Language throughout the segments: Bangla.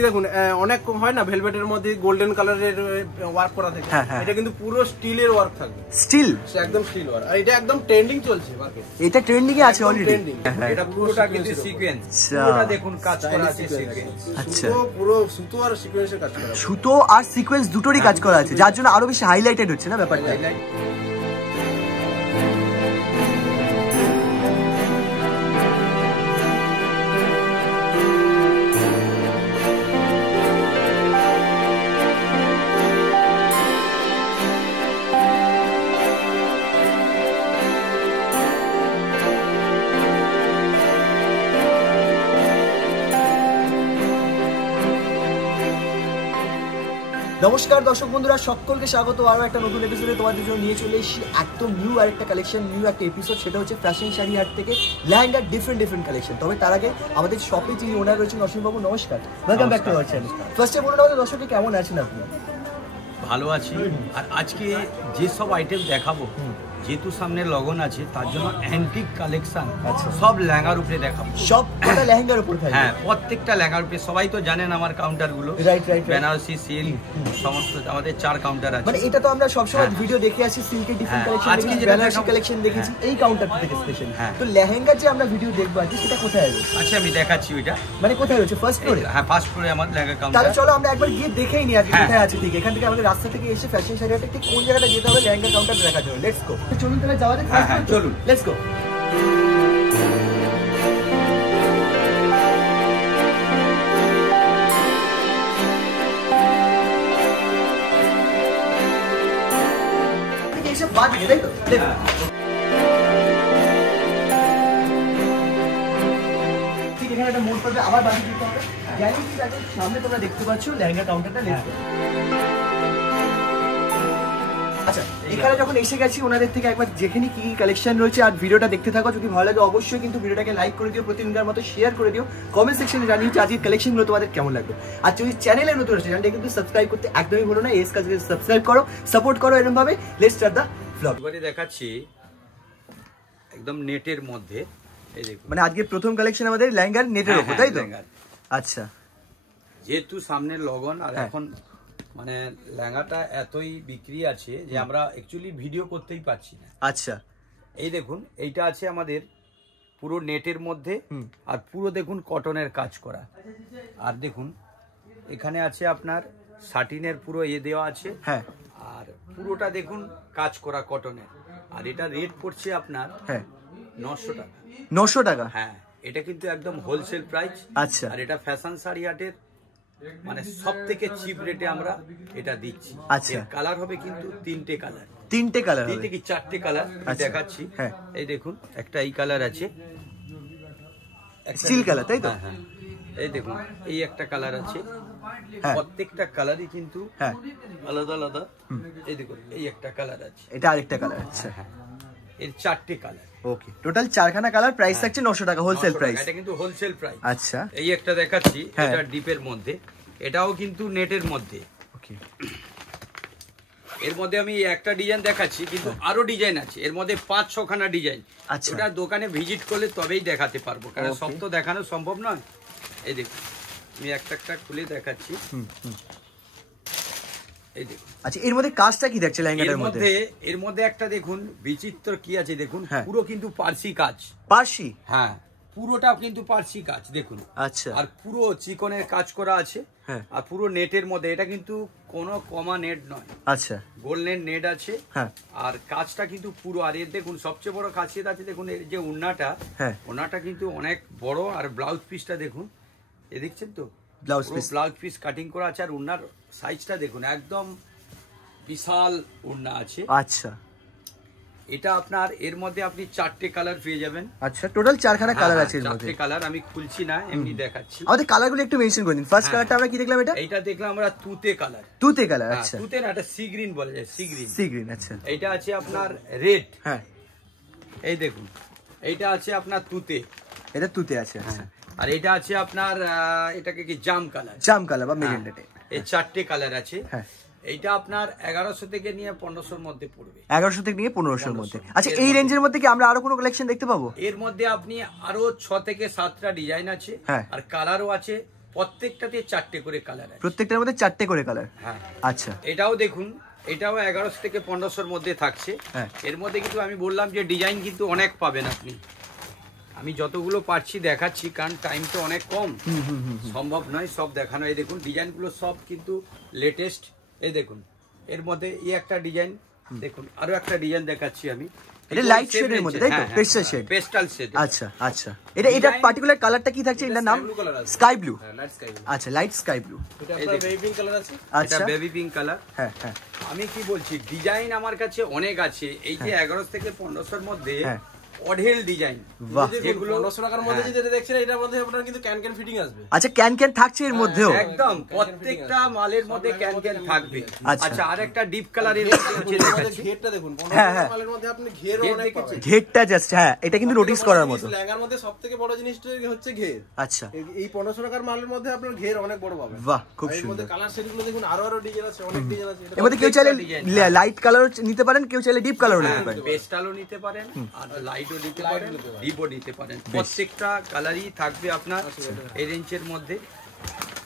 দেখুন অনেক হয় না ভেলভেটের মধ্যে গোল্ডেন কালারের ওয়ার্ক করা থাকে, এটা কিন্তু পুরো স্টিলের ওয়ার্ক থাকবে। স্টিল, একদম স্টিল ওয়ার্ক, আর এটা একদম ট্রেন্ডিং চলছে মার্কেটে। এটা ট্রেন্ডিং এ আছে অলরেডি। এটা পুরোটা কিন্তু সিকোয়েন্স, পুরোটা দেখুন কাজ করা আছে সিকোয়েন্স। আচ্ছা, পুরো সুতো আর সিকোয়েন্সের কাজ করা আছে। সুতো আর সিকোয়েন্স দুটোরই কাজ করা আছে, যার জন্য আরো বেশি হাইলাইটেড হচ্ছে না ব্যাপারটা। নমস্কার দর্শক বন্ধুরা, সকলকে স্বাগত আরো একটা নতুন এপিসোডে। তোমাদের জন্য নিয়ে চলে এসেছি একদম নিউ আরেকটা কালেকশন, নিউ একটা এপিসোড। সেটা হচ্ছে ফ্যাশন শাড়ি হাট থেকে লেহেঙ্গার ডিফারেন্ট কালেকশন। তবে তার আগে আমাদের শপে যিনি ওনার রয়েছেন অসীমবাবু, নমস্কার, welcome back to our channel. ফার্স্টে বলুন আমাদের দর্শককে কেমন আছেন আপনি? ভালো আছি। আর আজকে যে সব আইটেম দেখাবো, যেহেতু সামনে লগন আছে তার জন্য অ্যান্টিক কালেকশন, সব লেহেঙ্গার উপরে দেখাবো। সব লেহেঙ্গার উপর থাকবে? হ্যাঁ, প্রত্যেকটা লেহেঙ্গার উপরে। সবাই তো জানেন আমার কাউন্টারগুলো, বেনারসি, সিল্ক, সমস্ত আমাদের 4 কাউন্টার আছে। মানে এটা তো আমরা সবসময় ভিডিও দেখে আসি, সিল্কের ডিফারেন্ট কালেকশন, আজকে যে বেনারসি কালেকশন দেখেছি এই কাউন্টার থেকে স্পেশাল। তো লেহেঙ্গা যে আমরা ভিডিও দেখবো আজকে, সেটা কোথায় আছে? আচ্ছা, আমি দেখাচ্ছি ওইটা। মানে কোথায় রয়েছে? ফার্স্ট ফ্লোরে? হ্যাঁ, ফার্স্ট ফ্লোরে আমার লেহেঙ্গা কাউন্টার। তাহলে চলো আমরা একবার গিয়ে দেখেই নিই আজকে কোথায় আছে। ঠিক এখান থেকে আমাদের রাস্তা থেকে এসে ফ্যাশন শাড়ি হাটে ঠিক কোন জায়গাটা যেতে হবে লেহেঙ্গা কাউন্টার দেখার জন্য। লেটস গো, চলুন তাহলে যাওয়া যাক। হ্যাঁ, চলুন, লেটস গো। এসে বাদ দিয়ে তাই তো? ঠিক এখানে একটা মোড় পড়বে, আবার বাদ দিতে হবে। গ্যারেন্টি আছে সামনে তোমরা দেখতে পাচ্ছ লেহেঙ্গা কাউন্টারটা। Let's go. আচ্ছা, এখানে যখন এসে গেছি ওনাদের থেকে একবার যেখানে কি কালেকশন রয়েছে আর ভিডিওটা দেখতে থাকো। যদি ভালো লাগে অবশ্যই কিন্তু ভিডিওটাকে লাইক করে দিও, প্রতিদিনের মতো শেয়ার করে দিও, কমেন্ট সেকশনে জানিও যে আজকের কালেকশনগুলো তোমাদের কেমন লাগবে। আর যদি চ্যানেলে নতুন আছে চ্যানেলটা কিন্তু সাবস্ক্রাইব করতে একদমই ভুলো না। এস কাজকে সাবস্ক্রাইব করো, সাপোর্ট করো এরকম ভাবে। Let's start the blog. এবারে দেখাচ্ছি একদম নেটের মধ্যে। এই দেখুন, মানে আজকে প্রথম কালেকশন আমাদের লেহেঙ্গার নেটের উপর, তাই তো? আচ্ছা, যেহেতু সামনে লগন আর এখন মানে লেহেঙ্গাটা এতই বিক্রি আছে যে আমরা অ্যাকচুয়ালি ভিডিও করতেই পারছি না। আচ্ছা, এই দেখুন, এইটা আছে আমাদের পুরো নেটের মধ্যে, আর পুরো দেখুন কটনের কাজ করা। আর দেখুন এখানে আছে আপনার সাটিনের পুরো দেওয়া আছে। হ্যাঁ, আর পুরোটা দেখুন কাজ করা কটনের। আর এটা রেট পড়ছে আপনার 900 টাকা। 900 টাকা? হ্যাঁ, এটা কিন্তু একদম হোলসেল প্রাইস। আচ্ছা, আর এটা ফ্যাশন শাড়ি হাটের মানে সব থেকে চিপ রেটে আমরা এটা দিচ্ছি। আচ্ছা, কালার হবে কিন্তু 3টে কালার। 3টে কালার? 3টে কি 4টে কালার দেখাচ্ছি। এই দেখুন, একটা এই কালার আছে, স্টিল কালার, তাই তো? হ্যাঁ, এই দেখুন এই একটা কালার আছে। প্রত্যেকটা কালারই কিন্তু আলাদা আলাদা। এই দেখুন এই একটা কালার আছে, এটা আরেকটা কালার। আচ্ছা, এর 4টে কালার। ওকে, টোটাল 4খানা কালার। প্রাইস থাকছে 900 টাকা, হোলসেল প্রাইস। এটা কিন্তু হোলসেল প্রাইস। আচ্ছা, এই একটা দেখাচ্ছি, এটা ডিপের মধ্যে, এটাও কিন্তু নেটের মধ্যে। ওকে, এর মধ্যে আমি একটা ডিজাইন দেখাচ্ছি, কিন্তু আরো ডিজাইন আছে এর মধ্যে 5-6খানা ডিজাইন। আচ্ছা, ওটা দোকানে ভিজিট করলে তবেই দেখাতে পারবো, কারণ সব তো দেখানো সম্ভব নয়। এই দেখুন আমি একটা একটা খুলে দেখাচ্ছি। এই দেখুন। আচ্ছা, এর মধ্যে কাজটা কি দেখছে লেহেঙ্গাটার মধ্যে? এর মধ্যে একটা দেখুন বিচিত্র কি আছে দেখুন, পুরো কিন্তু পার্সি কাজ। পার্সি? হ্যাঁ, পুরোটাও কিন্তু পার্সি কাজ দেখুন। আচ্ছা, আর পুরো চিকনের কাজ করা আছে। আর পুরো নেটের মধ্যে, এটা কিন্তু কোনো কমা নেট নয়। আচ্ছা, গোল্ডেন নেট আছে। আর কাজটা কিন্তু পুরো। আর এর দেখুন সবচেয়ে বড় খাসিয়ত আছে, দেখুন এর যে ওড়নাটা কিন্তু অনেক বড়। আর ব্লাউজ পিসটা দেখুন, এ দেখছেন তো, ব্লাউজ পিস কাটিং করা আছে। আর ওড়নার সাইজটা দেখুন, একদম বিশাল ওড়না আছে। আচ্ছা, এটা আপনার এর মধ্যে আপনি 4টে কালার পেয়ে যাবেন। আচ্ছা, টোটাল 4খানা কালার আছে এর মধ্যে। 4টে কালার আমি খুলছি না, এমনি দেখাচ্ছি। আমাদের কালারগুলো একটু মেনশন করে দিন। ফার্স্ট কালারটা আমরা কি দেখলাম? এটা দেখলাম আমরা তুতে কালার। তুতে কালার? আচ্ছা, তুতে না, এটা সি গ্রিন বলা যায়, সি গ্রিন। সি গ্রিন, আচ্ছা। এটা আছে আপনার রেড। হ্যাঁ, এই দেখুন এইটা আছে আপনার তুতে। এটা তুতে আছে। আচ্ছা, আর এটা আছে আপনার এটাকে কি জাম কালার? জাম কালার বা মেরিন রেড। এই 4টে কালার আছে। হ্যাঁ, এইটা আপনার 1100 থেকে নিয়ে 1500 এর মধ্যে পড়বে। 1100 থেকে নিয়ে 1500 এর মধ্যে। আচ্ছা, এই রেঞ্জের মধ্যে কি আমরা আরো কোনো কালেকশন দেখতে পাবো? এর মধ্যে আপনি আরো 6 থেকে 7টা ডিজাইন আছে। আর কালারও আছে প্রত্যেকটাতে 4টে করে কালার আছে, প্রত্যেকটার মধ্যে 4টে করে কালার। হ্যাঁ আচ্ছা, এটাও দেখুন, এটাও 1100 থেকে 1500-র মধ্যে থাকছে। এর মধ্যে কিন্তু আমি বললাম যে ডিজাইন কিন্তু অনেক পাবেন আপনি। আমি যতগুলো পারছি দেখাচ্ছি, কারণ টাইম তো অনেক কম, সম্ভব নয় সব দেখানো। এই দেখুন ডিজাইনগুলো সব কিন্তু লেটেস্ট। এই দেখুন এর মধ্যে এই একটা ডিজাইন দেখুন, আরো একটা ডিজাইন দেখাচ্ছি আমি। এটা লাইট শেডের মধ্যে, তাই তো? Pastel shade, pastel shade. আচ্ছা আচ্ছা, এটা পার্টিকুলার কালারটা কি থাকছে? এটার নাম স্কাই ব্লু। আচ্ছা, লাইট স্কাই ব্লু। এটা আপনার বেবি পিঙ্ক কালার আছে। আচ্ছা, বেবি পিঙ্ক কালার। হ্যাঁ হ্যাঁ, আমি কি বলছি, ডিজাইন আমার কাছে অনেক আছে। এই যে 1100 থেকে 1500-র মধ্যে অঢেল ডিজাইন, যেগুলো 900 টাকার মধ্যে যেটা দেখছেন, এটার মধ্যে আপনার কিন্তু ক্যান ক্যান ফিটিং আসবে। আচ্ছা, ক্যান ক্যান থাকছে এর মধ্যেও? একদম প্রত্যেকটা মালের মধ্যে ক্যান ক্যান থাকবে। আচ্ছা, আরেকটা ডিপ কালারের মধ্যে দেখাচ্ছি, ঘেরটা দেখুন। 1500 মালের মধ্যে আপনি ঘের অনেক পাবেন। ঘেরটা জাস্ট, হ্যাঁ, এটা কিন্তু নোটিস করার মতো। লেহেঙ্গার মধ্যে সবথেকে বড় জিনিসটা হচ্ছে ঘের। আচ্ছা, এই 1500 টাকার মালের মধ্যে আপনার ঘের অনেক বড় পাবেন। বাহ, খুব এর মধ্যে সুন্দর। কালার শেডগুলো দেখুন, আরো ডিজাইন আছে, অনেক ডিজাইন আছে। এর মধ্যে কেউ চাইলে লাইট কালারও নিতে পারেন, কেউ চাইলে ডিপ কালারও নিতে পারেন। পেস্টালও নিতে পারেন, আর লাইটও নিতে পারেন, ডিপও নিতে পারেন। প্রত্যেকটা কালারই থাকবে আপনার এই রেঞ্জের মধ্যে।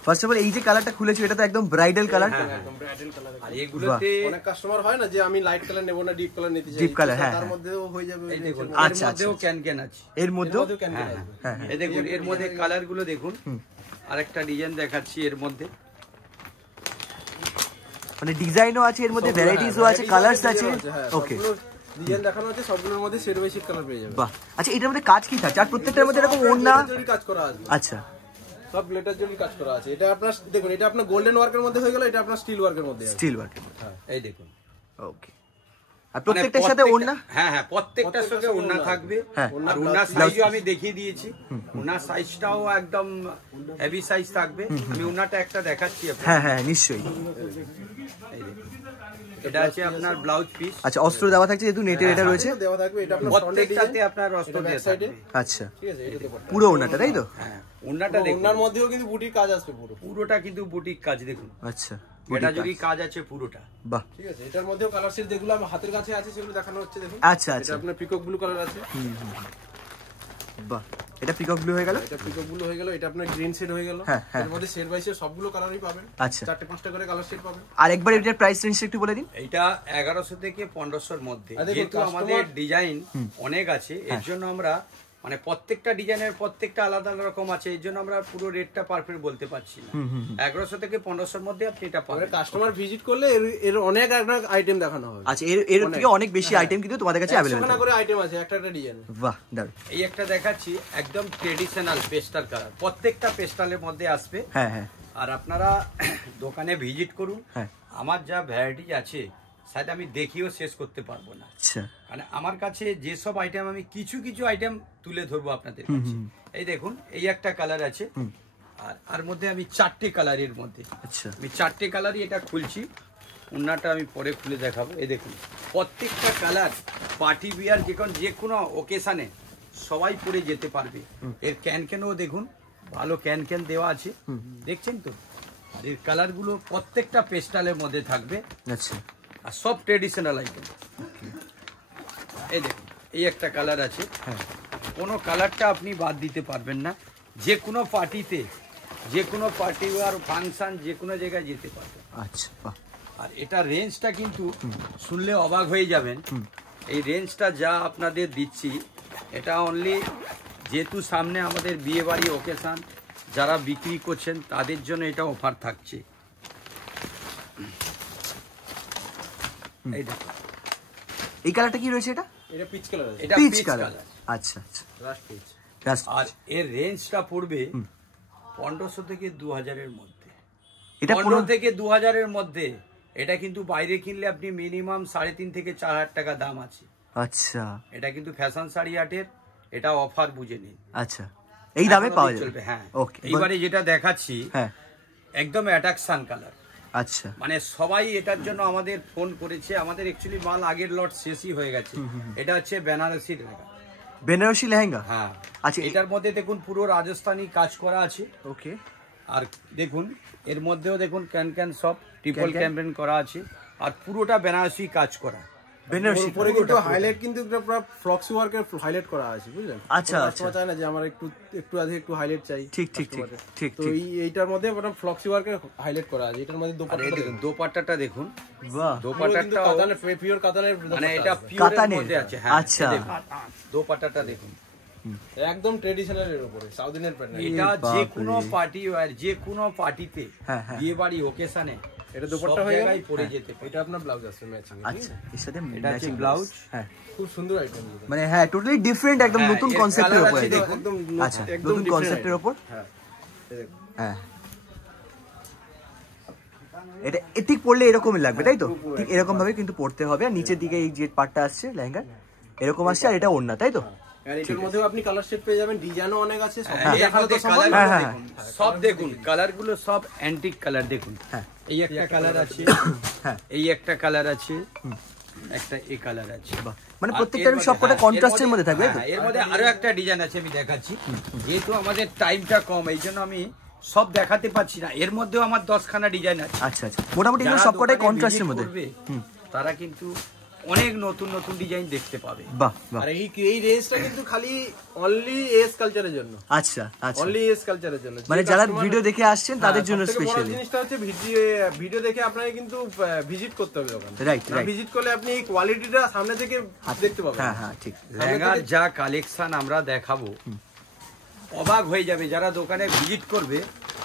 ফার্স্ট অফ অল, এই যে কালারটা খুলেছো, এটা তো একদম ব্রাইডাল কালার। একদম ব্রাইডাল কালার। আর এগুলোতে অনেক কাস্টমার হয় না যে আমি লাইট কালার নেব না, ডিপ কালার নিতে চাই, ডিপ কালার, হ্যাঁ, তার মধ্যেও হয়ে যাবে। এই দেখুন, এর আচ্ছা, মধ্যেও ক্যান ক্যান আছে, এর মধ্যেও ক্যান ক্যান আছে। হ্যাঁ, এই দেখুন এর মধ্যে কালারগুলো দেখুন। আরেকটা ডিজাইন দেখাচ্ছি এর মধ্যে, মানে ডিজাইনও আছে এর মধ্যে, ভ্যারাইটিসও আছে, কালারস আছে। ওকে, ডিজাইন দেখানো আছে, সবগুলোর মধ্যে শেড বাই শেড কালার পেয়ে যাবেন। বাহ। আচ্ছা, এটার মধ্যে কাজ কি থাকছে? আর প্রত্যেকটার মধ্যে এরকম ওড়না কাজ করা আছে। আচ্ছা, সব গ্লিটার জরি কাজ করা আছে। এটা আপনার দেখুন, এটা আপনার গোল্ডেন ওয়ার্কের মধ্যে হয়ে গেল, এটা আপনার স্টিল ওয়ার্কের মধ্যে আছে। স্টিল ওয়ার্কের মধ্যে, এই দেখুন। ওকে, আর প্রত্যেকটার সাথে ওড়না? হ্যাঁ হ্যাঁ, প্রত্যেকটার সাথে ওড়না থাকবে। আর ওড়নার সাইজও আমি দেখিয়ে দিয়েছি, ওড়নার সাইজটাও একদম হেভি সাইজ থাকবে। আমি ওড়নাটা একটা দেখাচ্ছি আপনাকে। হ্যাঁ হ্যাঁ, নিশ্চয়ই। এটা আছে আপনার ব্লাউজ পিস। আচ্ছা, অস্ত্র দেওয়া থাকছে, যেহেতু নেটের এটা রয়েছে, দেওয়া থাকবে। এটা আপনার প্রত্যেকটাতে আপনার অস্ত্র দেওয়া থাকবে। আচ্ছা, ঠিক আছে, এটা দেখুন পুরো ওড়নাটা, তাই তো? হ্যাঁ, ওড়নাটা দেখুন, ওড়নার মধ্যেও কিন্তু বুটির কাজ আসবে পুরোটা কিন্তু বুটিক কাজ দেখুন। আচ্ছা, এটা যদি কাজ আছে পুরোটা। বাহ, ঠিক আছে। এটার মধ্যেও কালার শেড যেগুলো আমার হাতের কাছে আছে সেগুলো দেখানো হচ্ছে দেখুন। আচ্ছা এটা আচ্ছা, আপনার পিকক ব্লু কালার আছে। বাহ, এটা পিকক ব্লু হয়ে গেল, এটা পিকক ব্লু হয়ে গেল, এটা আপনার গ্রিন শেড হয়ে গেল। এর মধ্যে শেড বাই শেড সবগুলো কালারই পাবেন। আচ্ছা, 4-5টা করে কালার শেড পাবেন। আর একবার এটার প্রাইস রেঞ্জ একটু বলে দিন। এটা 1100 থেকে 1500-র মধ্যে। যেহেতু আমাদের ডিজাইন অনেক আছে, এর জন্য আমরা মানে প্রত্যেকটা ডিজাইনের প্রত্যেকটা আলাদা আলাদা রকম আছে, এর জন্য আমরা পুরো রেটটা পারফেক্ট বলতে পারছি না। 1100 থেকে 1500-র মধ্যে আপনি এটা পাবেন। কাস্টমার ভিজিট করলে এর অনেক আইটেম দেখানো হবে। আচ্ছা, এর থেকে অনেক বেশি আইটেম কিন্তু তোমাদের কাছে अवेलेबल আছে। করে আইটেম আছে একটা একটা ডিজাইন। বাহ, দারুণ। এই একটা দেখাচ্ছি, একদম ট্রেডিশনাল পেস্টাল কালার, প্রত্যেকটা পেস্টালের মধ্যে আসবে। হ্যাঁ হ্যাঁ, আর আপনারা দোকানে ভিজিট করুন। হ্যাঁ, আমার যা ভ্যারাইটি আছে সাথে আমি দেখিও শেষ করতে পারবো না। আচ্ছা, মানে আমার কাছে যেসব আইটেম, আমি কিছু কিছু আইটেম তুলে ধরবো আপনাদের কাছে। এই দেখুন, এই একটা কালার আছে, আর মধ্যে আমি 4টে কালারের মধ্যে, আচ্ছা, আমি 4টে কালারই এটা খুলছি। ওড়নাটা আমি পরে খুলে দেখাবো। এই দেখুন, প্রত্যেকটা কালার পার্টি বিয়ার যে কোনো ওকেশনে সবাই পরে যেতে পারবে। এর ক্যান ক্যানও দেখুন, ভালো ক্যান ক্যান দেওয়া আছে, দেখছেন তো? আর এর কালারগুলো প্রত্যেকটা পেস্টালের মধ্যে থাকবে। আচ্ছা, আর সব ট্রেডিশনাল আইটেম। এই দেখুন, এই একটা কালার আছে, কোনো কালারটা আপনি বাদ দিতে পারবেন না। যে কোনো পার্টিতে, যে কোনো পার্টি আর ফাংশন, যে কোনো জায়গায় যেতে পারবেন। আচ্ছা, বাহ। আর এটা রেঞ্জটা কিন্তু শুনলে অবাক হয়ে যাবেন। এই রেঞ্জটা যা আপনাদের দিচ্ছি, এটা অনলি যেহেতু সামনে আমাদের বিয়ে বাড়ি ওকেশন, যারা বিক্রি করছেন তাদের জন্য এটা অফার থাকছে। এই কালারটা কি রয়েছে? এটা পিচ কালার আছে। এটা পিচ কালার। আচ্ছা আচ্ছা, রাস্ট পিচ। আর এর রেঞ্জটা পড়বে 1500 থেকে 2000-এর মধ্যে। এটা 15 থেকে 2000-এর মধ্যে। এটা কিন্তু বাইরে কিনলে আপনি মিনিমাম 3.5 থেকে 4000 টাকা দাম আছে। আচ্ছা, এটা কিন্তু ফ্যাশন শাড়ি হাটের, এটা অফার বুঝে নিন। আচ্ছা, এই দামে পাওয়া যাবে। হ্যাঁ, ওকে। এইবারে যেটা দেখাচ্ছি, হ্যাঁ, একদম অ্যাট্রাকশন কালার। আচ্ছা, মানে সবাই এটার জন্য আমাদের ফোন করেছে। আমাদের অ্যাকচুয়ালি মাল আগের লট শেষই হয়ে গেছে। এটা হচ্ছে বেনারসি লেহেঙ্গা। বেনারসি লেহেঙ্গা? হ্যাঁ, আচ্ছা, এটার মধ্যে দেখুন পুরো রাজস্থানি কাজ করা আছে। ওকে। আর দেখুন এর মধ্যেও দেখুন ক্যান ক্যান সব ট্রিপল ক্যাম্পেন করা আছে, আর পুরোটা বেনারসি কাজ করা। বেনারসি উপরে কিন্তু হাইলাইট কিন্তু পুরো ফ্লক্সি ওয়ার্কের হাইলাইট করা আছে, বুঝলেন? আচ্ছা আচ্ছা, চায় না যে আমার একটু হাইলাইট চাই। ঠিক ঠিক ঠিক ঠিক। তো এইটার মধ্যে পুরো ফ্লক্সি ওয়ার্কের হাইলাইট করা আছে। এটার মধ্যে দোপাট্টাটা দেখুন, বাহ, দোপাট্টাটা কাতানের, পিওর কাতানের, মানে এটা পিওরের মধ্যে আছে। হ্যাঁ আচ্ছা, দোপাট্টাটা দেখুন, একদম ট্রেডিশনাল এর উপরে, সাউথ ইন্ডিয়ান প্যাটার্ন। এটা যে কোনো পার্টি ওয়্যার, যে কোনো পার্টিতে, বিয়ে বাড়ি, ওকেশনে এটা দুপাট্টা হয়ে গেল পরে যেতে। এটা আপনার ব্লাউজ আছে ম্যাচিং। আচ্ছা, এর সাথে এটা আছে ব্লাউজ। হ্যাঁ, খুব সুন্দর আইটেম, মানে হ্যাঁ টোটালি ডিফারেন্ট, একদম নতুন কনসেপ্টের উপর। একদম আচ্ছা, নতুন কনসেপ্টের উপর। হ্যাঁ হ্যাঁ, এটা ঠিক পড়লে এরকমই লাগবে, তাই তো? ঠিক এরকম ভাবে কিন্তু পড়তে হবে। আর নিচের দিকে এই যে পার্টটা আসছে লেহেঙ্গা এরকম আসছে, আর এটা ওড়না, তাই তো? আর এটার মধ্যেও আপনি কালার সেট পেয়ে যাবেন, ডিজাইনও অনেক আছে। সব দেখুন, কালার গুলো সব অ্যান্টিক কালার দেখুন। এই একটা কালার আছে, এই একটা কালার আছে, একটা এই কালার আছে। মানে প্রত্যেকটা সবকটা কন্ট্রাস্টের মধ্যে থাকবে। এর মধ্যে আরো একটা ডিজাইন আছে, আমি দেখাচ্ছি। যেহেতু আমাদের টাইমটা কম, এই জন্য আমি সব দেখাতে পাচ্ছি না। এর মধ্যেও আমার 10খানা ডিজাইন আছে। আচ্ছা আচ্ছা, মোটামুটি সবকটাই কন্ট্রাস্টের মধ্যে। তারা কিন্তু অনেক নতুন নতুন ডিজাইন দেখতে পাবে। বাহ বাহ। আর এই রেঞ্জটা কিন্তু খালি অনলি এস কালচারের জন্য। আচ্ছা আচ্ছা, অনলি এস কালচারের জন্য, মানে যারা ভিডিও দেখে আসছেন তাদের জন্য স্পেশালি। জিনিসটা হচ্ছে ভিডিও দেখে আপনাকে কিন্তু ভিজিট করতে হবে দোকানে। রাইট রাইট, ভিজিট করলে আপনি এই কোয়ালিটিটা সামনে থেকে দেখতে পাবেন। হ্যাঁ হ্যাঁ ঠিক। লেহেঙ্গার যা কালেকশন আমরা দেখাবো, অবাক হয়ে যাবে। যারা দোকানে ভিজিট করবে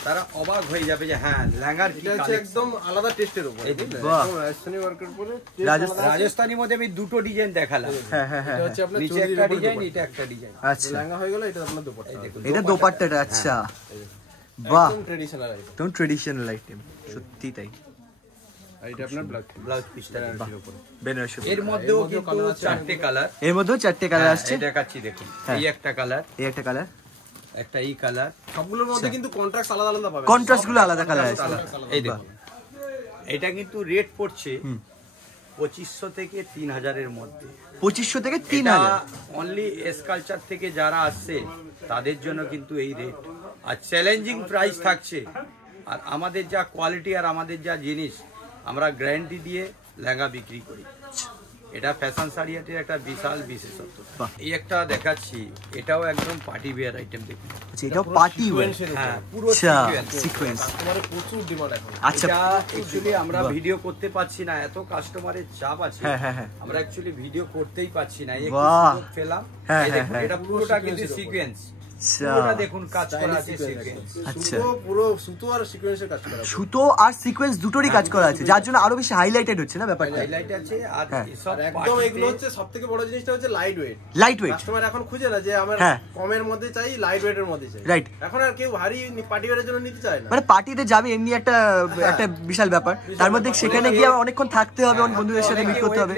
তারা অবাক হয়ে যাবে যে হ্যাঁ, লেহেঙ্গার এটা হচ্ছে একদম আলাদা টেস্টের উপর। রাজস্থানি ওয়ার্কের উপরে, রাজস্থানির মধ্যে আমি দুটো ডিজাইন দেখালাম। হ্যাঁ হ্যাঁ হ্যাঁ, এটা হচ্ছে আপনার নিচে একটা ডিজাইন, এটা একটা ডিজাইন। আচ্ছা, লেহেঙ্গা হয়ে গেল, এটা আপনার দুপাট্টা। এটা দোপাট্টাটা। আচ্ছা বাহ, একদম ট্রেডিশনাল আইটেম, একদম ট্রেডিশনাল আইটেম, সত্যি তাই। আর এটা আপনার ব্লাউজ পিসটা উপরে বেনারসি। এর মধ্যেও কিন্তু চারটে কালার, এর মধ্যেও চারটে কালার আসছে। দেখাচ্ছি দেখুন, এই একটা কালার, এই একটা কালার, একটা এই কালার। সবগুলোর মধ্যে কিন্তু কন্ট্রাস্ট আলাদা আলাদা পাবেন, কন্ট্রাস্ট গুলো আলাদা কালার আছে। এই দেখুন, এটা কিন্তু রেট পড়ছে 2500 থেকে 3000 এর মধ্যে। 2500 থেকে 3000। অনলি এস কালচার থেকে যারা আসছে তাদের জন্য কিন্তু এই রেট, আর চ্যালেঞ্জিং প্রাইস থাকছে। আর আমাদের যা কোয়ালিটি আর আমাদের যা জিনিস, আমরা গ্যারান্টি দিয়ে লেহেঙ্গা বিক্রি করি। এটা ফ্যাশন শাড়ি হাটের একটা বিশাল বিশেষত্ব। এই একটা দেখাচ্ছি, এটাও একদম পার্টি ওয়্যার আইটেম। দেখুন, আচ্ছা, এটাও পার্টি ওয়্যার। হ্যাঁ, পুরো সিকোয়েন্স। তোমার প্রচুর ডিমান্ড এখন। আচ্ছা, এটা অ্যাকচুয়ালি আমরা ভিডিও করতে পাচ্ছি না, এত কাস্টমারের চাপ আছে। আমরা অ্যাকচুয়ালি ভিডিও করতেই পাচ্ছি না, একটু সুযোগ পেলাম। এই দেখুন, এটা পুরোটা কিন্তু সিকোয়েন্স। পুরোটা দেখুন কাজ করা আছে সিকোয়েন্স। আচ্ছা, পুরো সুতো আর সিকোয়েন্সের কাজ করা আছে। সুতো আর সিকোয়েন্স দুটোরই কাজ করা আছে, যার জন্য আরো বেশি হাইলাইটেড হচ্ছে না ব্যাপারটা। হাইলাইট আছে। আর সব একদম এগুলো হচ্ছে সবথেকে বড় জিনিসটা হচ্ছে light weight. Light weight customer এখন খুঁজে না যে আমার কমের মধ্যে চাই, লাইট ওয়েটের মধ্যে চাই। রাইট। এখন আর কেউ ভারী পার্টি ওয়্যারের জন্য নিতে চায় না। মানে পার্টিতে যাবে এমনি একটা বিশাল ব্যাপার, তার মধ্যে সেখানে গিয়ে অনেকক্ষণ থাকতে হবে, অনেক বন্ধুদের সাথে মিট করতে হবে,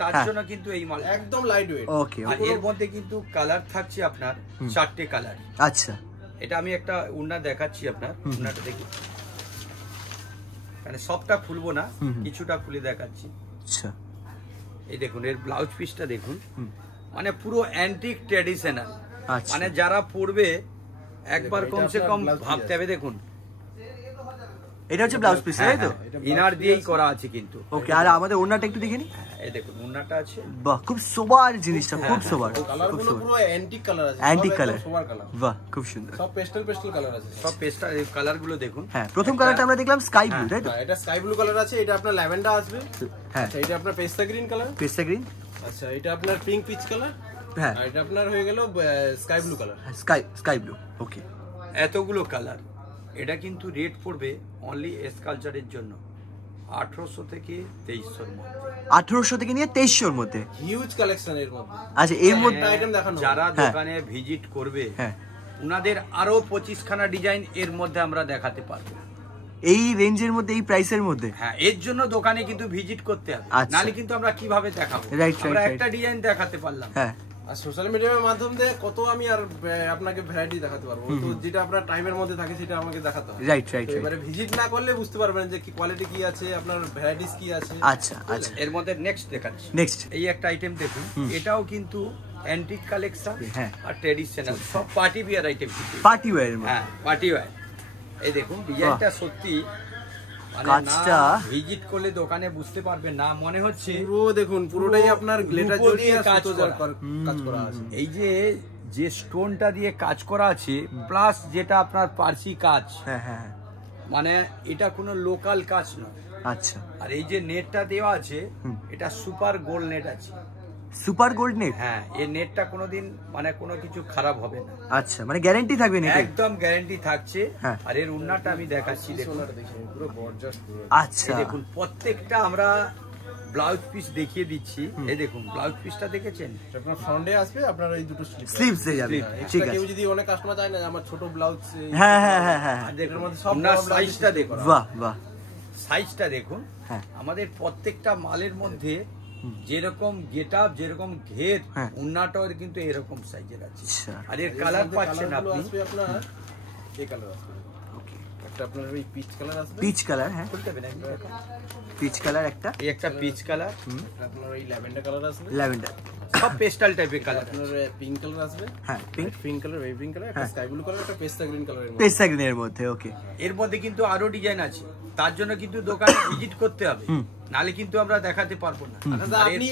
তার জন্য কিন্তু এই মাল একদম লাইট ওয়েট। ওকে, আর এর মধ্যে কিন্তু কালার থাকছে আপনার 4টে কালার। আচ্ছা, এটা আমি একটা উন্না দেখাচ্ছি আপনার, উন্নাটা দেখুন, মানে সবটা খুলবো না, কিছুটা খুলে দেখাচ্ছি। আচ্ছা, এই দেখুন, এর ব্লাউজ পিসটা দেখুন, মানে পুরো অ্যান্টিক ট্র্যাডিশনাল। আচ্ছা, মানে যারা পরবে একবার কমসে কম ভাবতে হবে। দেখুন, এটা হচ্ছে ব্লাউজ পিস, তাই তো? ইনার দিয়েই করা আছে কিন্তু। ওকে, আর আমাদের ওড়নাটা একটু দেখে নি। এই দেখুন, ওড়নাটা আছে। বাহ, খুব সোবার জিনিসটা, খুব সোবার। কালারগুলো পুরো অ্যান্টিক কালার আছে, অ্যান্টিক কালার, সোবার কালার। বাহ, খুব সুন্দর। সব পেস্টাল কালার আছে, সব পেস্টাল কালারগুলো দেখুন। হ্যাঁ, প্রথম কালারটা আমরা দেখলাম স্কাই ব্লু, তাই তো? এটা স্কাই ব্লু কালার আছে, এটা আপনার ল্যাভেন্ডার আসবে। হ্যাঁ, আচ্ছা, এটা আপনার পেস্তা গ্রিন কালার। পেস্তা গ্রিন। আচ্ছা, এটা আপনার পিঙ্ক পিচ কালার। হ্যাঁ, আর এটা আপনার হয়ে গেল sky blue colour. Sky blue. Okay, এতগুলো কালার। এটা কিন্তু রেট পড়বে অনলি এস কালচারের জন্য 1800 থেকে 2300 মধ্যে। 1800 থেকে নিয়ে 2300 মধ্যে, হিউজ কালেকশন এর মধ্যে। আচ্ছা, এর মধ্যে আইটেম দেখানো। যারা দোকানে ভিজিট করবে, উনাদের আরো 25খানা ডিজাইন এর মধ্যে আমরা দেখাতে পারবো, এই রেঞ্জের মধ্যে, এই প্রাইসের মধ্যে। হ্যাঁ, এর জন্য দোকানে কিন্তু ভিজিট করতে হবে, নালে কিন্তু আমরা কিভাবে দেখাবো? আমরা একটা ডিজাইন দেখাতে পারলাম। হ্যাঁ, আর সোশ্যাল মিডিয়ার মাধ্যমে কত আমি আর আপনাকে ভ্যারাইটি দেখাতে পারবো, তো যেটা আপনার টাইমের মধ্যে থাকে সেটা আমাকে দেখাতে হবে। Right right. এবারে ভিজিট না করলে বুঝতে পারবেন যে কি কোয়ালিটি কি আছে, আপনার ভ্যারাইটিস কি আছে। আচ্ছা আচ্ছা, এর মধ্যে নেক্সট দেখাচ্ছি। নেক্সট এই একটা আইটেম দেখুন, এটাও কিন্তু অ্যান্টিক কালেকশন আর ট্র্যাডিশনাল, সব party wear item. Party wear. হ্যাঁ, পার্টি ওয়্যার। এই দেখুন, ডিজাইনটা সত্যি কাজটা ভিজিট করলে দোকানে বুঝতে পারবেন না, মনে হচ্ছে পুরো দেখুন পুরোটাই আপনার গ্লেটার জড়িয়ে কাজ করা আছে। এই যে স্টোনটা দিয়ে কাজ করা আছে প্লাস যেটা আপনার পার্সি কাজ, মানে এটা কোনো লোকাল কাজ নয়। আচ্ছা, আর এই যে নেটটা দেওয়া আছে এটা সুপার গোল্ড নেট আছে। Super gold net? হ্যাঁ, এই নেটটা কোনোদিন মানে কোনো কিছু খারাপ হবে না। আচ্ছা, মানে গ্যারান্টি থাকবে নেট? একদম গ্যারান্টি থাকছে। আর এর উন্নাটা আমি দেখাচ্ছি, দেখুন পুরো গর্জাস। আচ্ছা, দেখুন প্রত্যেকটা আমরা ব্লাউজ পিস দেখিয়ে দিচ্ছি। এই দেখুন ব্লাউজ পিসটা দেখেছেন, আপনার ফ্রন্টে আসবে, আপনার এই দুটো স্লিভস এ যাবে। ঠিক আছে, কেউ যদি অনেক কাস্টমার চায় না আমার ছোট ব্লাউজ, হ্যাঁ হ্যাঁ হ্যাঁ হ্যাঁ, দেখুন সব সাইজটা দেখুন। বাহ বাহ, সাইজটা দেখুন। আমাদের প্রত্যেকটা মালের মধ্যে যেরকম গেটআপ, যেরকম ঘের, উন্নাটাও কিন্তু এরকম সাইজের আছে। আর এর কালার পাচ্ছেন আপনি, আপনার এই কালার আসবে, একটা আপনার ওই পিচ কালার আসবে, পিচ কালার। হ্যাঁ, বলতে হবে না, পিচ কালার একটা, এই একটা পিচ কালার, আপনার ওই ল্যাভেন্ডার কালার আসবে, ল্যাভেন্ডার, সব পেস্টাল টাইপের কালার। আপনার পিঙ্ক কালার আসবে, হ্যাঁ পিঙ্ক কালার, ওই পিঙ্ক কালার, একটা স্কাই ব্লু কালার, একটা পেস্তা গ্রিন কালারের মধ্যে, পেস্তা গ্রিনের মধ্যে। ওকে, এর মধ্যে কিন্তু আরো ডিজাইন আছে, তার জন্য কিন্তু দোকানে ভিজিট করতে হবে, নালে কিন্তু আমরা দেখাতে পারবো না। আপনি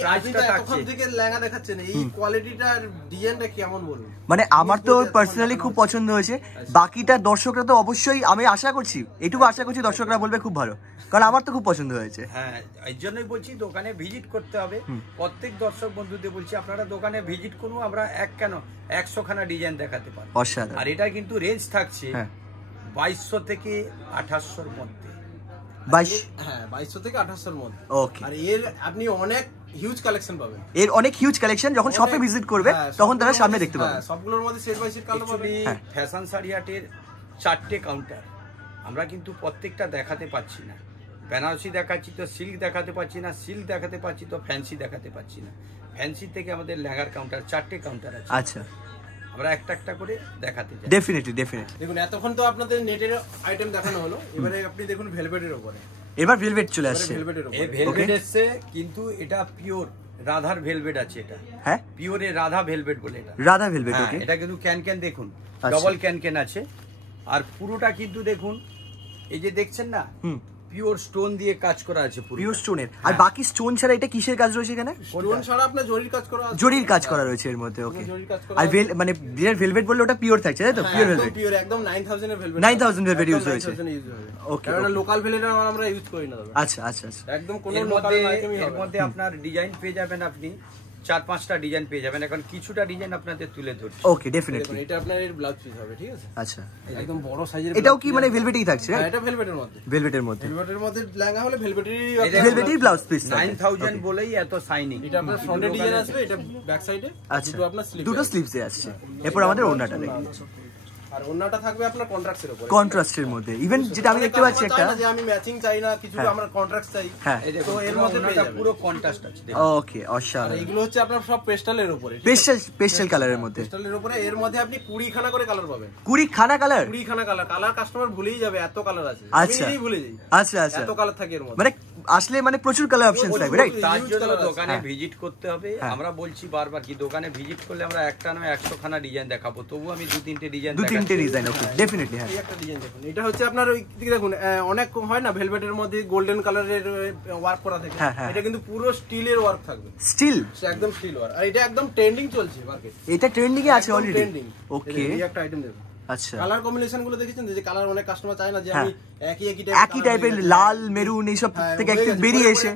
এখন থেকে লেহেঙ্গা দেখাচ্ছেন, এই কোয়ালিটিটার ডিজাইনটা কেমন বলুন? মানে আমার তো পার্সোনালি খুব পছন্দ হয়েছে, বাকিটা দর্শকরা তো অবশ্যই, আমি আশা করছি, এটুকু আশা করছি দর্শকরা বলবে খুব ভালো, কারণ আমার তো খুব পছন্দ হয়েছে। হ্যাঁ, এই জন্যই বলছি দোকানে ভিজিট করতে হবে। প্রত্যেক দর্শক বন্ধুদের বলছি আপনারা দোকানে ভিজিট করুন, আমরা 100 খানা ডিজাইন দেখাতে পারবো। অসাধারণ। আর এটা কিন্তু রেঞ্জ থাকছে 2200 থেকে 2800 মধ্যে। 2200 থেকে 2800 মধ্যে। ওকে, আর এর আপনি অনেক হিউজ কালেকশন পাবেন, এর অনেক হিউজ কালেকশন যখন শপে ভিজিট করবে তখন তারা সামনে দেখতে পাবে। সবগুলোর মধ্যে সেট বাই সেট কালার পাবে। ফ্যাশন শাড়ি হাটের 4টে কাউন্টার, আমরা কিন্তু প্রত্যেকটা দেখাতে পাচ্ছি না। বেনারসি দেখাচ্ছি তো সিল্ক দেখাতে পাচ্ছি না, সিল্ক দেখাতে পাচ্ছি তো ফ্যান্সি দেখাতে পাচ্ছি না। ফ্যান্সি থেকে আমাদের লেহেঙ্গার কাউন্টার 4টে কাউন্টার আছে। আচ্ছা, আমরা একটা একটা করে দেখাতে চাই। ডেফিনেটলি। দেখুন এতক্ষণ তো আপনাদের নেটের আইটেম দেখানো হলো, এবারে আপনি দেখুন ভেলভেটের উপরে। এবার ভেলভেট চলে আসছে। এই ভেলভেট এসছে, কিন্তু এটা পিওর রাধার ভেলভেট আছে। এটা হ্যাঁ, পিওরে রাধা ভেলভেট বলে, এটা রাধা ভেলভেট। ওকে, এটা কিন্তু ক্যান দেখুন, ডবল ক্যান আছে। আর পুরোটা কিন্তু দেখুন, এই যে দেখছেন না, পিওর স্টোন দিয়ে কাজ করা আছে, পিওর স্টোনের। আর বাকি স্টোন ছাড়া এটা কিসের কাজ রয়েছে এখানে? স্টোন ছাড়া আপনার জরির কাজ করা আছে, জরির কাজ করা রয়েছে এর মধ্যে। ওকে, আর মানে ভেলভেট বললে ওটা পিওর থাকছে, তাই তো? পিওর ভেলভেট, পিওর একদম 9000 এর ভেলভেট, 9000 ভেলভেট ইউজ হয়েছে। ওকে, কারণ লোকাল ভেলভেট আমরা ইউজ করি না। আচ্ছা আচ্ছা আচ্ছা, একদম কোন লোকাল আইটেমই হবে। এর মধ্যে আপনার ডিজাইন পেয়ে যাবেন, আপনি 4-5টা ডিজাইন পেয়ে যাবেন। এখন কিছুটা ডিজাইন আপনাদের তুলে ধরছি। ওকে, ডেফিনেটলি। এটা আপনার এর ব্লাউজ পিস হবে, ঠিক আছে? আচ্ছা, একদম বড় সাইজের। এটাও কি মানে ভেলভেটই থাকছে? হ্যাঁ, এটা ভেলভেটের মধ্যে। ভেলভেটের মধ্যে, ভেলভেটের মধ্যে লেহেঙ্গা হলে ভেলভেটেরই ব্লাউজ পিস। 9000 বলেই এত শাইনিং। এটা আপনার ফ্রন্টে ডিজাইন আসবে, এটা ব্যাক সাইডে, দুটো আপনার স্লিভ, দুটো স্লিভসে আসছে। এরপর আমাদের ওড়নাটা দেখি, আর ওড়নাটা থাকবে আপনার কন্ট্রাস্টের উপরে, কন্ট্রাস্টের মধ্যে। ইভেন যেটা আমি দেখতে পাচ্ছি একটা, যে আমি ম্যাচিং চাই না কিছু, আমরা কন্ট্রাস্ট চাই। হ্যাঁ, তো এর মধ্যে পুরো কন্ট্রাস্ট আছে। ওকে, অসাধারণ। এগুলো হচ্ছে আপনার সব পেস্টালের উপরে, পেস্টাল কালারের মধ্যে। পেস্টালের উপরে এর মধ্যে আপনি 20 খানা করে কালার পাবেন। 20 খানা কালার? 20 খানা কালার। কালার কাস্টমার ভুলেই যাবে, এত কালার আছে। আচ্ছা, আমি ভুলে যাই। আচ্ছা আচ্ছা, এত কালার থাকে এর মধ্যে। মানে আসলে মানে প্রচুর কালার অপশনস থাকবে, রাইট? তার জন্য দোকানে ভিজিট করতে হবে। আমরা বলছি বারবার কি দোকানে ভিজিট করলে আমরা একটা নয় 100 খানা ডিজাইন দেখাবো, তবু আমি 2-3টে ডিজাইন দেখাবো। 2-3টে ডিজাইন। ওকে, ডেফিনেটলি। হ্যাঁ, এই একটা ডিজাইন দেখুন, এটা হচ্ছে আপনার ওই দিকে দেখুন, অনেক হয় না ভেলভেটের মধ্যে গোল্ডেন কালারের ওয়ার্ক করা থাকে, এটা কিন্তু পুরো স্টিলের ওয়ার্ক থাকবে। স্টিল? একদম স্টিল ওয়ার্ক। আর এটা একদম ট্রেন্ডিং চলছে মার্কেট। এটা ট্রেন্ডিং এ আছে অলরেডি? ট্রেন্ডিং। ওকে, এই একটা আইটেম দেখুন। আচ্ছা, কালার কম্বিনেশন গুলো দেখেছেন, যে কালার অনেক কাস্টমার চায় না যে আমি একই টাইপের লাল মেরুন এইসব থেকে একটু বেরিয়ে এসে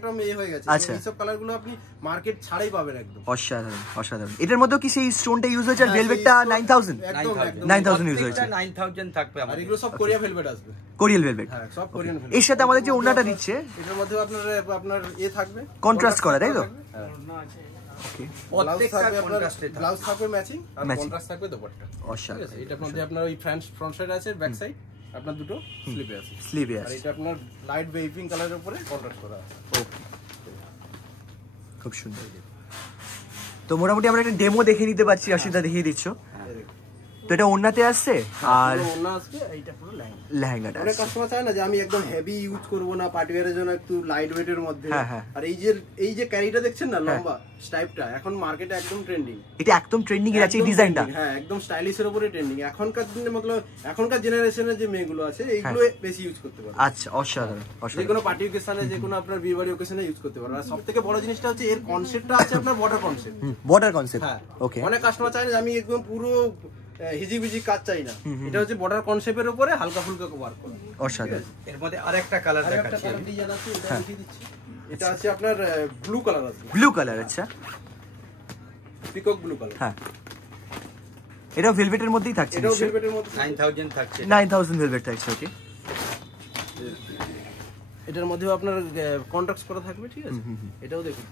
আচ্ছা, এইসব কালার গুলো আপনি মার্কেট ছাড়াই পাবেন একদম। অসাধারণ অসাধারণ। এটার মধ্যে কি সেই স্টোনটা ইউজ হয়েছে? আর ভেলভেটটা 9000? একদম 9000 ইউজ হয়েছে। 9000 থাকবে। আর এগুলো সব কোরিয়া ভেলভেট আসবে। কোরিয়াল ভেলভেট? হ্যাঁ, সব কোরিয়ান ভেলভেট। এর সাথে আমাদের যে ওড়নাটা দিচ্ছে এটার মধ্যে আপনার থাকবে, কন্ট্রাস্ট করা, তাই তো? ওকে, প্রত্যেকটা কন্ট্রাস্টে ব্লাউজ থাকবে ম্যাচিং, আর কন্ট্রাস্ট থাকবে দোপাট্টা। অসাধারণ। এটার মধ্যে আপনার ওই ফ্রন্ট সাইড আছে, ব্যাক সাইড আপনার দুটো স্লিভে আছে। স্লিভে আর আছে। এটা আপনার লাইট বেবিং কালারের উপরে কন্ট্রাস্ট করা আছে। ওকে, খুব সুন্দর। তো মোটামুটি আমরা একটা ডেমো দেখে নিতে পারছি, অসুবিধা দেখিয়ে দিচ্ছ। তো এটা ওন্নাতে আসছে আর ওন্না আসবে, এইটা পুরো লেহেঙ্গাটা। অনেক কাস্টমার চায় না যে আমি একদম হেভি ইউজ করব না, পার্টি ওয়্যারের জন্য একটু লাইট ওয়েট এর মধ্যে। আর এই যে ক্যারিটা দেখছেন না লম্বা স্টাইপটা, এখন মার্কেটে একদম ট্রেন্ডিং। এটা একদম ট্রেন্ডিং এর আছে এই ডিজাইনটা। হ্যাঁ, একদম স্টাইলিশের উপরে ট্রেন্ডিং। এখনকার দিনে মতলব এখনকার জেনারেশনের যে মেয়েগুলো আছে এইগুলো বেশি ইউজ করতে পারে। আচ্ছা, অসাধারণ। যে কোনো পার্টি ওকেশনে, যে কোনো আপনার বিয়ে বাড়ি ওকেশনে ইউজ করতে পারে। আর সবথেকে বড় জিনিসটা হচ্ছে এর কনসেপ্টটা আছে আপনার বর্ডার কনসেপ্ট। বর্ডার কনসেপ্ট, হ্যাঁ। ওকে, অনেক কাস্টমার চায় না আমি একদম পুরো হিজিবিজি কাজ চাই না, এটা হচ্ছে বর্ডার কনসেপ্টের উপরে হালকা ফুলকা ওয়ার্ক করা। অসাধারণ। এর মধ্যে আরেকটা কালার দেখাচ্ছি, আরেকটা ডিজাইন আছে, এটা দেখিয়ে দিচ্ছি। এটা আছে আপনার ব্লু কালার আছে। ব্লু কালার, আচ্ছা, পিকক ব্লু কালার। হ্যাঁ, এটা ভেলভেটের মধ্যেই থাকছে। এটা ভেলভেটের মধ্যে 9000 থাকছে, 9000 ভেলভেট থাকছে। ওকে, এটার মধ্যেও আপনার কন্ট্রাস্ট করা থাকবে, ঠিক আছে। এটাও দেখুন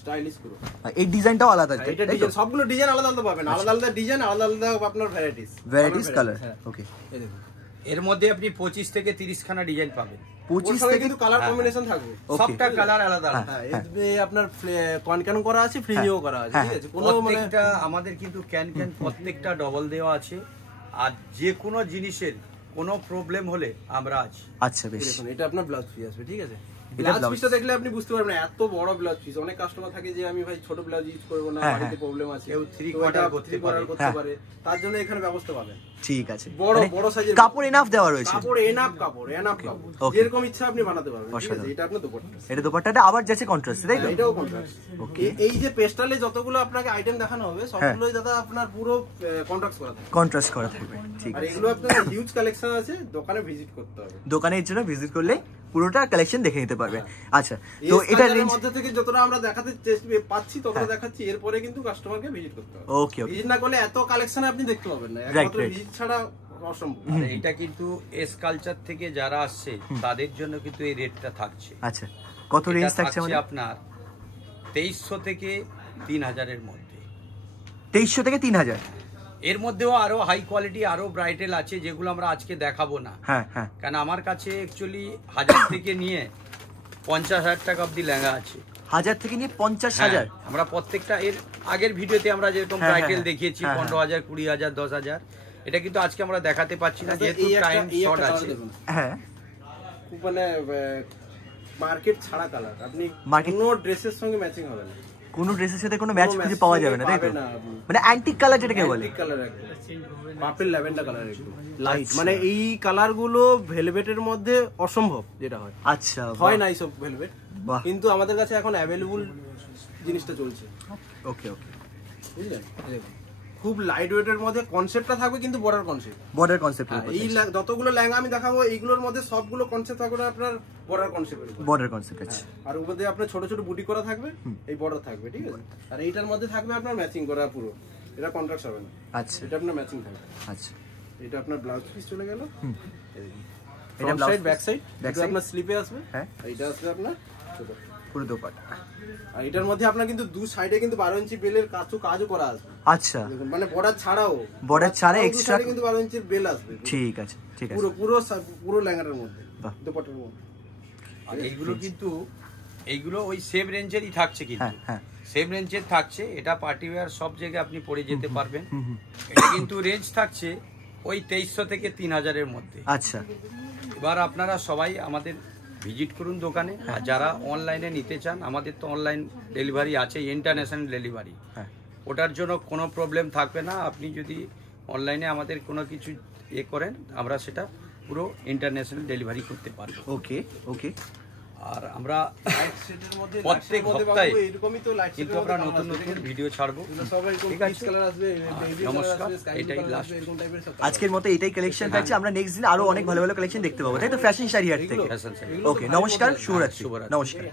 স্টাইলিশ পুরো। এই ডিজাইনটাও আলাদা, এটা ডিজাইন সবগুলো ডিজাইন আলাদা আলাদা পাবেন, আলাদা আলাদা ডিজাইন, আলাদা আলাদা আপনার ভ্যারাইটিস কালার। ওকে, এই দেখুন এর মধ্যে আপনি 25 থেকে 30 খানা ডিজাইন পাবেন। 25 থেকে কিন্তু কালার কম্বিনেশন থাকবে, সবটা কালার আলাদা আলাদা। এই আপনার ক্যান করা আছে, ফ্রিজিও করা আছে, ঠিক আছে। কোনো প্রত্যেকটা আমাদের কিন্তু ক্যান প্রত্যেকটা ডবল দেওয়া আছে। আর যে কোনো জিনিসের কোনো প্রবলেম হলে আমরা আছি। আচ্ছা, বেশ। দেখুন এটা আপনার ব্লাউজ পিস আসবে, ঠিক আছে। ব্লাউজ পিসটা দেখলে আপনি বুঝতে পারবেন এত বড় ব্লাউজ পিস। অনেক কাস্টমার থাকে যে আমি ভাই ছোট ব্লাউজ ইউজ করব না, বাড়িতে প্রবলেম আছে, কেউ 3 কোয়ার্টার করতে পারে, তার জন্য এখানে ব্যবস্থা পাবেন। ঠিক আছে, বড় বড় সাইজের কাপড় এনাফ দেওয়া রয়েছে, কাপড় এনাফ কাপড় যেরকম ইচ্ছা আপনি বানাতে পারবেন, ঠিক আছে। এটা আপনার দোপাট্টা, এটা দোপাট্টাটা আবার যাচ্ছে কন্ট্রাস্ট, তাই তো? এটাও কন্ট্রাস্ট। ওকে, এই যে পেস্টালে যতগুলো আপনাকে আইটেম দেখানো হবে সবগুলোই দাদা আপনার পুরো কন্ট্রাস্ট করা থাকবে, কন্ট্রাস্ট করা থাকবে, ঠিক আছে। আর এগুলো আপনার হিউজ কালেকশন আছে, দোকানে ভিজিট করতে হবে। দোকানের জন্য ভিজিট করলে পুরোটা কালেকশন দেখে নিতে পারবে। আচ্ছা, তো এটা রেঞ্জ মধ্যে থেকে যতটা আমরা দেখাতে পাচ্ছি ততটা দেখাচ্ছি, এরপরে কিন্তু কাস্টমারকে ভিজিট করতে হবে। ওকে, ভিজিট না করলে এত কালেকশন আপনি দেখতে পাবেন না, একমাত্র ভিজিট ছাড়া অসম্ভব। আর এটা কিন্তু এস কালচার থেকে যারা আসছে তাদের জন্য কিন্তু এই রেটটা থাকছে। আচ্ছা, কত রেঞ্জ থাকছে আপনার? 2300 থেকে 3000 এর মধ্যে। 2300 থেকে 3000। এর মধ্যেও আরো হাই কোয়ালিটি আরো ব্রাইটাল আছে, যেগুলো আমরা আজকে দেখাবো না। হ্যাঁ হ্যাঁ, কারণ আমার কাছে অ্যাকচুয়ালি 1000 থেকে নিয়ে 50000 টাকা অবধি লেহেঙ্গা আছে। 1000 থেকে নিয়ে 50000। আমরা প্রত্যেকটা এর আগের ভিডিওতে আমরা যেরকম ব্রাইটাল দেখিয়েছি 15000, 20000, 10000, এটা কিন্তু আজকে আমরা দেখাতে পাচ্ছি না যেহেতু টাইম শর্ট আছে। হ্যাঁ, মানে মার্কেট ছাড়া কালার, আপনি কোনো ড্রেসের সঙ্গে ম্যাচিং হবে না, কোন ড্রেসের সাথে কোনো ম্যাচ খুঁজে পাওয়া যাবে না, তাই তো? মানে অ্যান্টিক কালার যেটাকে বলে, antique colour, purple lavender colour, একটু লাইট। মানে এই কালারগুলো ভেলভেটের মধ্যে অসম্ভব যেটা হয়। আচ্ছা, হয় না এইসব ভেলভেট, কিন্তু আমাদের কাছে এখন অ্যাভেলেবল জিনিসটা চলছে। ওকে ওকে, বুঝলেন? খুব লাইট ওয়েটের মধ্যে কনসেপ্টটা থাকবে, কিন্তু বর্ডার কনসেপ্ট, বর্ডার কনসেপ্ট। এই যতগুলো লেহেঙ্গা আমি দেখাবো এইগুলোর মধ্যে সবগুলো কনসেপ্ট থাকবে আপনার বর্ডার কনসেপ্টের উপর, বর্ডার কনসেপ্ট আছে। আর উপর দিয়ে আপনার ছোট ছোট বুটি করা থাকবে, এই বর্ডার থাকবে, ঠিক আছে। আর এইটার মধ্যে থাকবে আপনার ম্যাচিং করা পুরো, এটা কন্ট্রাস্ট হবে না। আচ্ছা, এটা আপনার ম্যাচিং থাকবে। আচ্ছা, এটা আপনার ব্লাউজ পিস চলে গেল। এটা ব্লাউজ সাইড, ব্যাক সাইড, এটা আপনার স্লিপে আসবে। হ্যাঁ, এইটা আসবে আপনার পুরো দোপাট্টা। আর এটার মধ্যে আপনার কিন্তু দু সাইডে কিন্তু 12 ইঞ্চি বেলের কাজও করা আছে। আচ্ছা, দেখুন মানে বর্ডার ছাড়াও, বর্ডার ছাড়া এক্সট্রা কিন্তু 12 ইঞ্চির বেল আসবে। ঠিক আছে, ঠিক আছে, পুরো লেহেঙ্গার মধ্যে, দোপাট্টার মধ্যে। আর এইগুলো কিন্তু এইগুলো ওই সেম রেঞ্জেরই থাকছে, কিন্তু হ্যাঁ সেম রেঞ্জের থাকছে। এটা পার্টি ওয়্যার সব জায়গায় আপনি পরে যেতে পারবেন। এটা কিন্তু রেঞ্জ থাকছে ওই 2300 থেকে 3000 এর মধ্যে। আচ্ছা, এবার আপনারা সবাই আমাদের ভিজিট করুন দোকানে। আর যারা অনলাইনে নিতে চান, আমাদের তো অনলাইন ডেলিভারি আছে, ইন্টারন্যাশনাল ডেলিভারি, ওটার জন্য কোনো প্রবলেম থাকবে না। আপনি যদি অনলাইনে আমাদের কোনো কিছু করেন, আমরা সেটা পুরো ইন্টারন্যাশনাল ডেলিভারি করতে পারবো। ওকে ওকে। আর আমরা প্রত্যেক সপ্তাহে কিন্তু আমরা নতুন নতুন ভিডিও ছাড়বো। ঠিক আছে, নমস্কার, এটাই লাস্ট। আজকের মতো এটাই কালেকশন থাকছে। আমরা নেক্সট দিন আরো অনেক ভালো ভালো কালেকশন দেখতে পাবো, তাই তো? ফ্যাশন শাড়ি হাট থেকে। ওকে, নমস্কার, শুভরাত্রি। নমস্কার।